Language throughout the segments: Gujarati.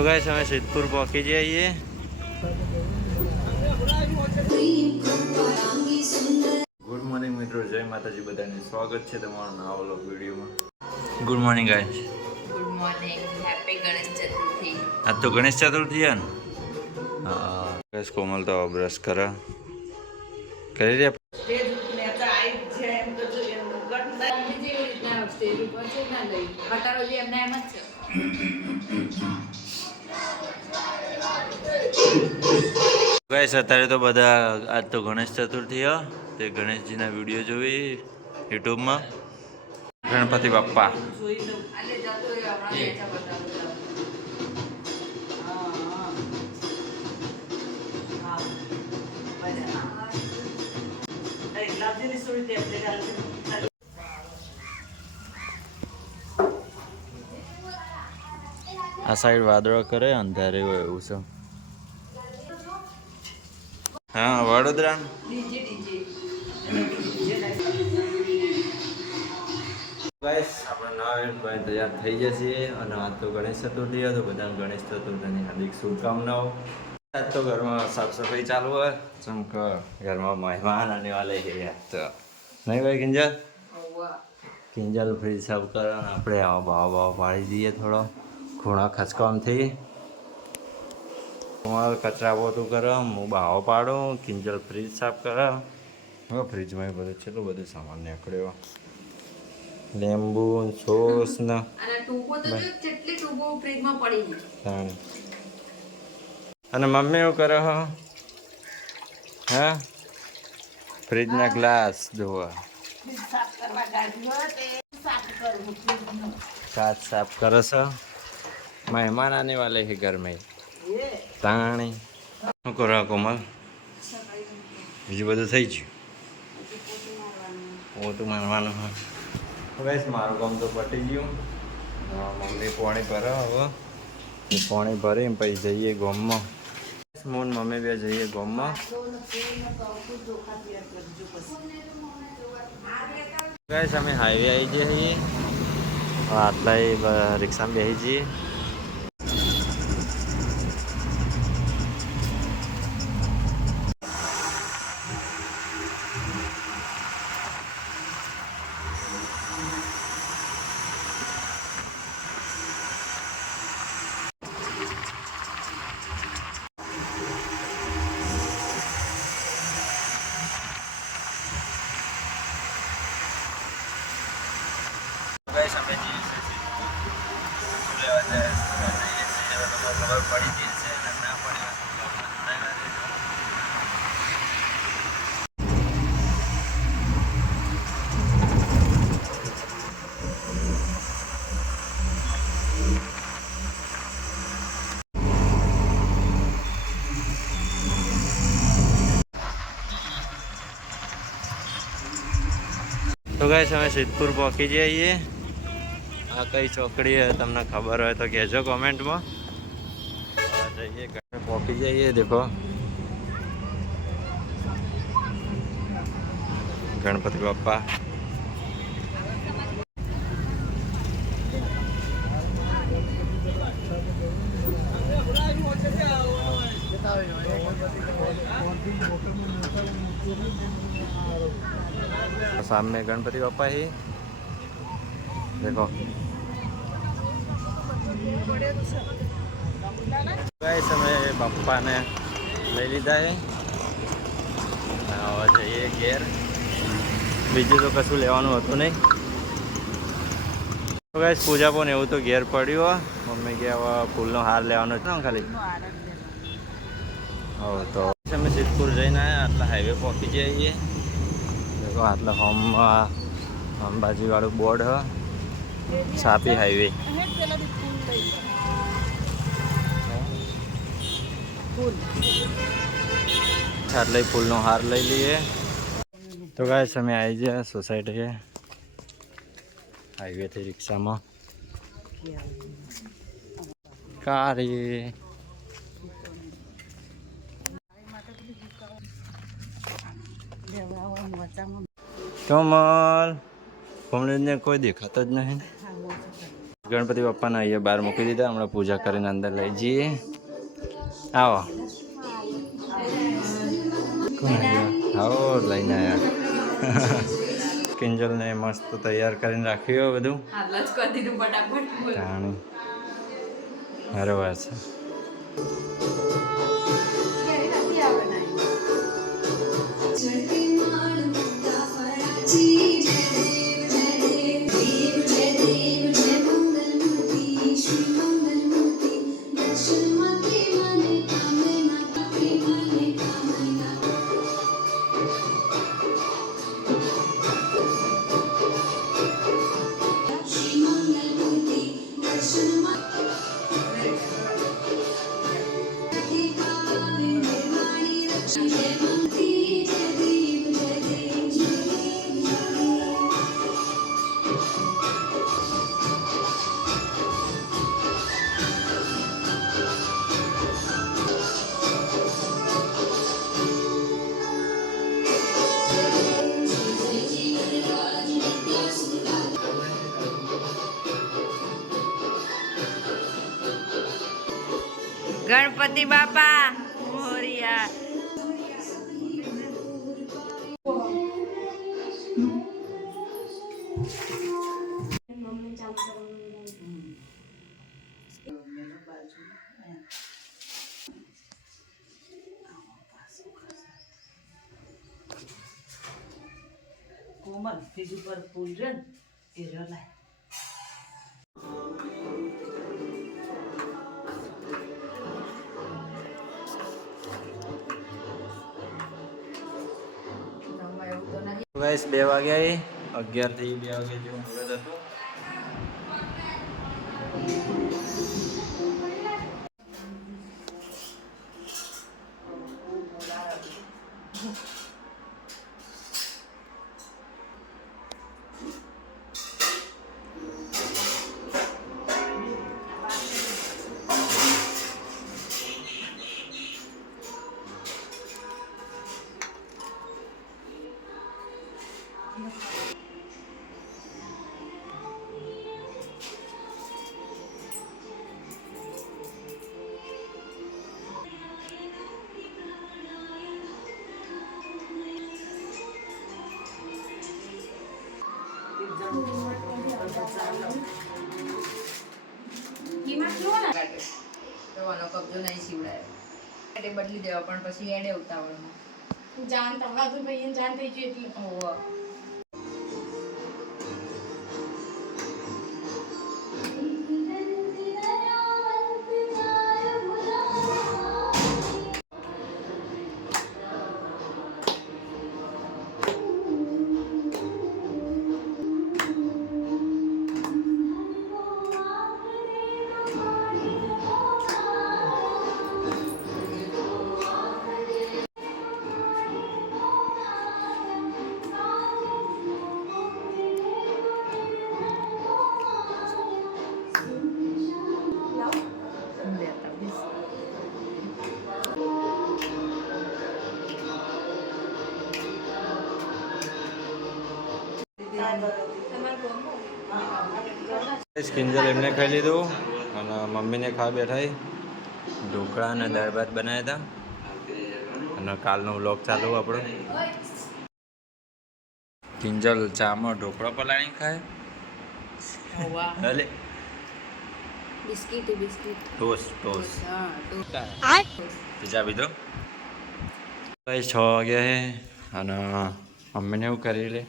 तो गाइस અમે સિદ્ધપુર પહોંચી જઈએ। ગુડ મોર્નિંગ મિત્રો, જય માતાજી, બધાને સ્વાગત છે તમારા નવા વ્લોગ વિડીયોમાં। Good morning guys. Good morning, happy Ganesh Chaturthi. આજ તો ગણેશ ચતુર્થી છે ને? હા ગાઈસ, કોમલ તો બ્રશ કરે કરી રે। ગાઈસ અત્યારે તો બધા આજ તો ગણેશ ચતુર્થી હ તે ગણેશજીના વિડીયો જોઈ યુટ્યુબમાં। ગણપતિ બાપ્પા આ સાઈડ વાદળો કરે અંધારે હોય એવું છે। હા વડોદરા ગાઈસ આપણે નવા તૈયાર થઈ જશે અને આજ તો ગણેશ ચતુર્થી હતો, બધાને ગણેશ ચતુર્થીની હાર્દિક શુભકામનાઓ। આજ તો ઘરમાં સાફ સફાઈ ચાલુ હોય, જેમ કે ઘરમાં મહેમાન આને વાલે છે તો નહીં ભાઈ કિંજલ? કિંજલ ફ્રીજ સાફ કરે અને આપણે આવા ભાવ પાડી દઈએ થોડો ખૂણા ખચકામથી। હું કચરા પોતું કરે, હું બાવો પાડું, કિંજલ ફ્રીજ સાફ કરે। હવે ફ્રીજમાં બધું કેટલું બધું સામાન નીકળ્યો, લીંબુ સોસ ને અને મમ્મી એવું કરે હા ફ્રીજના ગ્લાસ ધોવા કાચ સાફ કરે છે। મહેમાન આને વાલે છે ઘર में તાણી શું કરો કોમલ? બીજું બધું થઈ ગયું? પોતું મારવાનું હા ગાઈસ, મારું કામ તો પતી ગયું। મમ્મી પાણી ભરે, હવે પાણી ભરીને પછી જઈએ ગામમાં। હું ને મમ્મી બે જઈએ ગામમાં। ગાઈસ અમે હાઈવે આવી જઈએ છીએ, આટલા રિક્ષામાં બેસી જઈએ। ગાઈસ અમે જઈએ ખબર પડી ગઈ છે અને ના પડી તો ગાઈસ અમે સિદ્ધપુર પહોંચી જઈએ। આ કઈ ચોકડી તમને ખબર હોય તો કહેજો કોમેન્ટમાં। જઈએ પહોંચી જઈએ, દેખો ગણપતિ બાપ્પા। सामने गणपति बापा ही देखो। गाइस અમે બાપ્પાને લઈ લીધા છે, હવે જઈએ ઘેર। બીજું તો કશું લેવાનું હતું નહીં। ગાઈસ પૂજા પણ એવું તો ઘેર પડ્યું। મમ્મી કે હવે ફૂલનો હાર લેવાનો છે ને ખાલી। હવે તો અમે સિદ્ધપુર જઈને આવ્યા, આટલા હાઈવે પહોંચી જઈએ। देखो आटला होम अंबाजी वालू बोर्ड है, सापी हाईवे। आटले फूल नो हार लई लिए। तो गाइस અમે આવી ગયા સોસાયટી हाईवे थी रिक्शा में कारी कमल कोमल ने कोई देखाता ज नहीं। ગણપતિ બાપાને અહીંયા બહાર મૂકી દીધા. હમણાં પૂજા કરીને અંદર લઈ જઈએ. આવો આવો લઈને આવ્યા. કિંજલને મસ્ત તૈયાર કરીને રાખ્યું બધું. હાલ જ કરી દીધું ફટાફટ. જાણી બરોબર છે. ગણપતિ બાપા મોરિયા. કોમલ ફીજ ઉપર ફૂલ છે ને એ રલાય. ગાઈસ 2 વાગ્યા 11 થી 2 વાગે જેવું મુહૂર્ત હતું. તો આનો કબજો નહીં સીવડાયો એટલે બદલી દેવા પણ પછી એડે ઉતાવળમાં જાન તમારું ભાઈ જાન થઈ ગઈ એટલે ઓહો. કિંજલ એમને ખાઈ લીધું અને મમ્મીને ખાવા બેઠા. ઢોકળા અને દાળ ભાત બનાવ્યા હતા અને કાલનો વ્લોગ ચાલુ આપણો. કિંજલ ચામાં ઢોકળા પલાળી ખાય. બિસ્કિટ ટોસ્ટ હા પીઝા પીધો. 6 વાગ્યા છે અને મમ્મીને એવું કરી લે.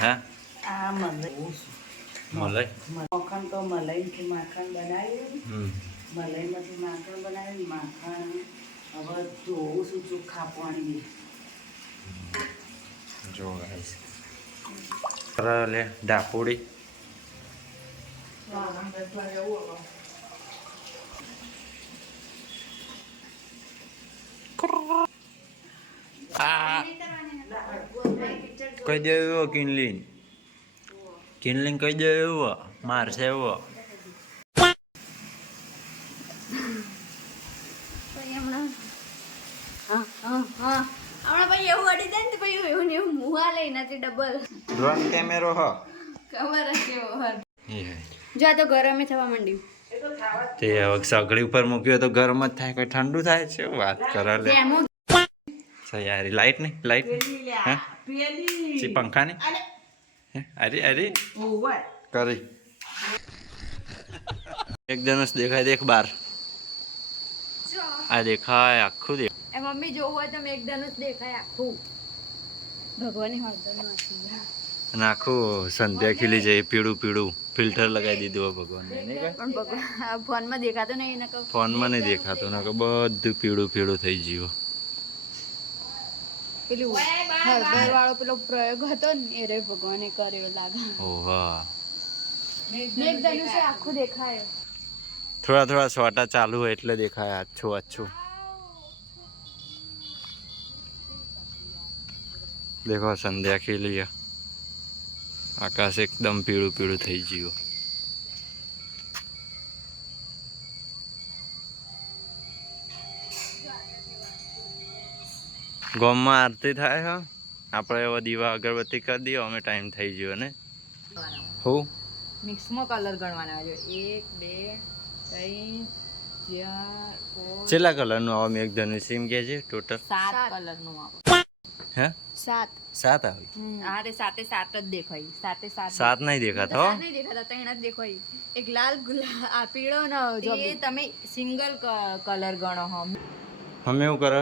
હા આ મલાઈ મલાઈ માખણ તો મલાઈથી માખણ બનાવ્યું. મલાઈમાંથી માખણ બનાવ્યું. માખણ હવે જોવું છું ચોખ્ખા પાણી જો ગાઈસ લે ડાપોડી કહી દે એવો કિનલીન કહી દે એવો મારશે એવો. હમણાં ભાઈ એવું અડી જાય ને તો ભાઈ એવું ને એવું મુવા લઈ નથી ડબલ ડ્રોન કેમેરો હ ખબર જ કેવો હર એ હે. જો આ તો ગરમે થવા માંડ્યું તે હવે સગડી ઉપર મૂક્યો તો ગરમ જ થાય કોઈ ઠંડુ થાય છે વાત કરે લે એમાં યાર લાઈટ નહીં લાઈટ હા પેલી સી પંખા નહીં હે? અરે અરે ઓવે કરી એક જણસ દેખાય દેખ બાર આ દેખાય આખું દેખ એ મમ્મી જોવું હોય તો મેં એકદમ જ દેખાય આખું ભગવાને હળદર નાખી અને આખું સંધ્યા ખીલી જાય પીળું પીળું ફિલ્ટર લગાવી દીધું હોય ભગવાનને નહીં કાંઈ? પણ ભગવાન ફોનમાં દેખાતો નહીં એને કહું ફોનમાં નહીં દેખાતું ને કે બધું પીળું પીળું થઈ ગયું પેલું હળદર વાળો પેલો પ્રયોગ હતો ને એ રે ભગવાને કર્યો લાગે ઓ વાહ મેઘધનુષ આખું દેખાય થોડા થોડા સોટા ચાલુ હોય એટલે દેખાય આછું આછું દેખો સંધ્યા ખીલી આકાશ એકદમ પીળું પીળું થઈ ગયું ગામમાં આરતી થાય છે આપણે હવે દીવા અગરબત્તી કરી દઈએ અમે ટાઈમ થઈ ગયો ને હું મિક્સમાં કલર ગણવાના છે 1 2 3 4 5 છેલ્લા કલરનું આવે મેઘધનુષ એમ કે છે ટોટલ 7 કલરનું આવે હે 7 સાત આવે હા રે સાતે સાત જ દેખાય સાતે સાત સાત નહીં દેખાતો હો. નહીં દેખાતા ત્રણ જ દેખાય એક લાલ આ પીળો ને એ તમે સિંગલ કલર ગણો હો અમે એવું કરે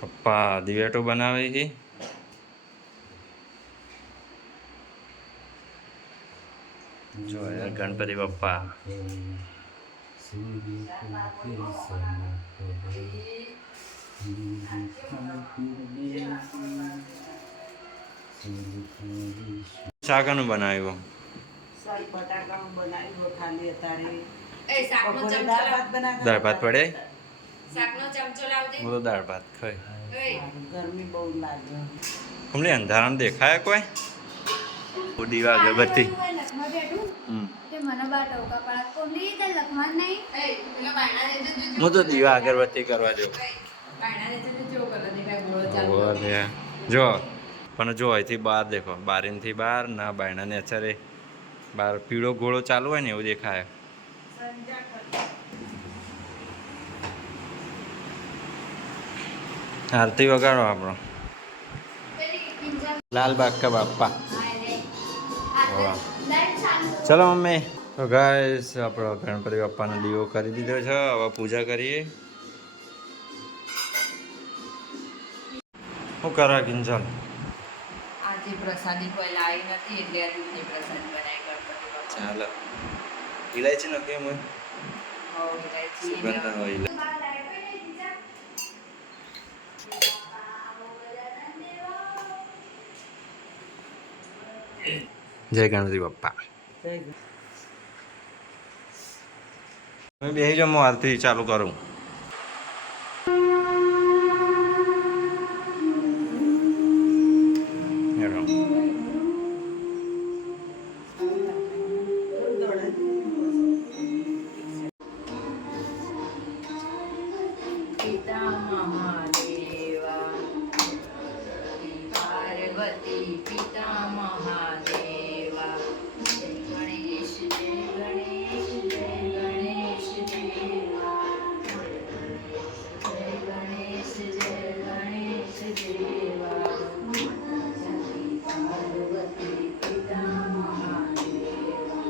પપ્પા દિવેટો બનાવે છે જો યાર ગણપતિ પપ્પા શાકાનું બનાવ્યું શાક બટાકાનું બનાવ્યું ખાલી અત્યારે એ શાકનો બપોરે ચમચો દાળ ભાત બનાવ્યા દાળ ભાત પડે શાકનો ચમચો લાવ દે હું તો દાળ ભાત ખાઈ ગરમી બહુ લાગે હમણાં અંધારામાં દેખાય કોઈ દીવા અગરબત્તી લખમાં બેઠું હમ. તે મને બા ટોકા પડા કોમલી તે લખમાં નહીં એ પેલા બાયણા દે જો હું તો દીવા અગરબત્તી કરવા જો બાયણા દે જો કલર દેખાય ગોળો ચાલુ જો પણ જો અહીંથી બહાર દેખો બારીનથી બહાર ના બાયણા ને અચરે બહાર પીળો ગોળો ચાલુ હોય ને એવું દેખાય આરતી વગાડો આપણો લાલ બાગ બાપ્પા વાહ. ચલો મમ્મી તો ગાઈસ આપણો ગણપતિ બાપ્પાનો દીવો કરી દીધો છે હવે પૂજા કરીએ શું કરવા કિંજલ આજે પ્રસાદી કોઈ લાવી નથી એટલે આ દૂધની પ્રસાદી બનાવી ગણપતિ બાપા ચાલો ઇલાયચી નો કેમ હોય હો ઇલાયચી સુગંધ હોય જય ગણપતિ બાપ્પા બેસી જાઓ હું આરતી ચાલુ કરું હેડો. પિતા મહાદેવા પાર્વતી પિતા મહાદેવા જય ગણેશ જય ગણેશ જય ગણેશ દેવા જય ગણેશ જય ગણેશ દેવા પાર્વતી પિતા મહાદેવા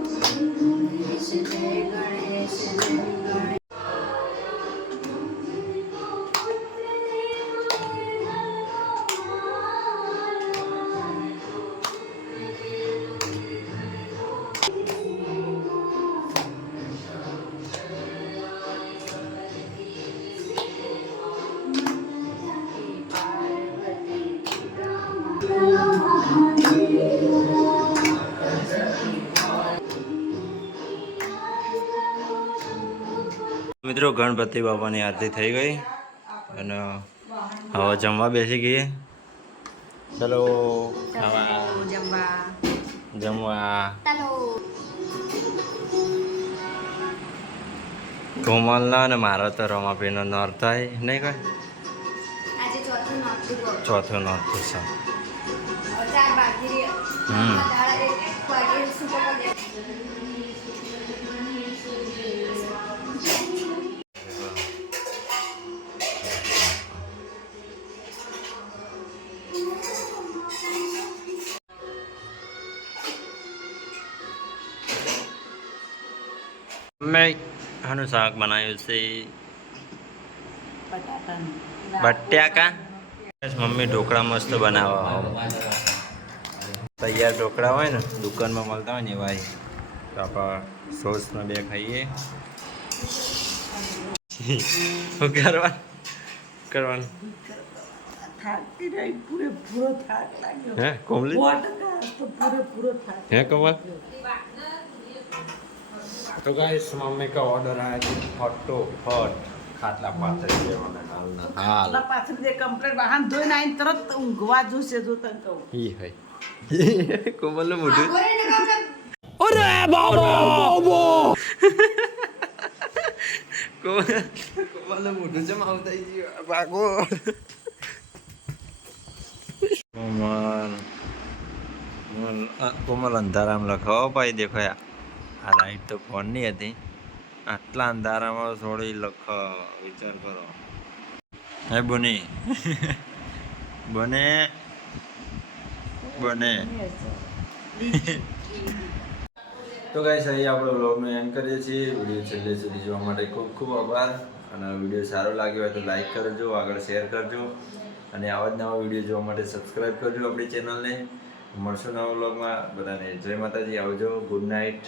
ગણેશ જય ગણેશ જય ગણેશ મિત્રો ગણપતિ બાપાની આરતી થઈ ગઈ અને હવે જમવા બેસી ગઈએ ચલો ખાવા જમવા જમવા. ચાલો. કોમલના અને મારો તો રમાપીનો નોર થાય નહીં કઈ આજે ચોથું નોરતું ગયું. ચોથું નોરતું છે. 4 વાગી હમ. દાડા 1 વાગે સુકો દે. મેં આનું શાક બનાવ્યું છે બટાકાનું બટાકા. મમ્મી ઢોકળા મસ્ત બનાવવા. તૈયાર ઢોકળા હોય ને દુકાનમાં મળતા હોય ને એવા તો આપણે સોસમાં બે ખાઈએ. શું કરવાનું થાકતી રહી પૂરેપૂરો થાક લાગ્યો હે કોમલી 100% તો પૂરેપૂરો થાક હે કમલ. તો ગાઈસ મમ્મી કા ઓર્ડર આયા છે ફટોફટ ખાટલા પાથરી દેવાના હાલના હાલ. એટલા પાછળ જે કમ્પ્લેટ વાહન ધોઈને આવીને તરત ઊંઘવા જોશે જો તને કહું ઈ હઈ કોમલનું મોઢું કોમલનું મોઢું જેમ આવતા ગયું ભાગો. કોમલ અંધારામાં લખાવો ભાઈ દેખો આ લાઈટ તો ફોનની હતી આટલા અંધારામાં થોડી લખ વિચાર કરો. હે બને બને બને. તો ગાઈસ અહીં આપણે વ્લોગનો એન્ડ કરીએ છીએ. વિડીયો છેલ્લે સુધી જોવા માટે ખૂબ ખૂબ આભાર. અને વિડીયો સારો લાગ્યો હોય તો લાઈક કરજો, આગળ શેર કરજો અને આવા જ નવા વિડીયો જોવા માટે સબસ્ક્રાઈબ કરજો આપણી ચેનલને. મળશું નવા વ્લોગમાં. બધાને જય માતાજી. આવજો. Good night.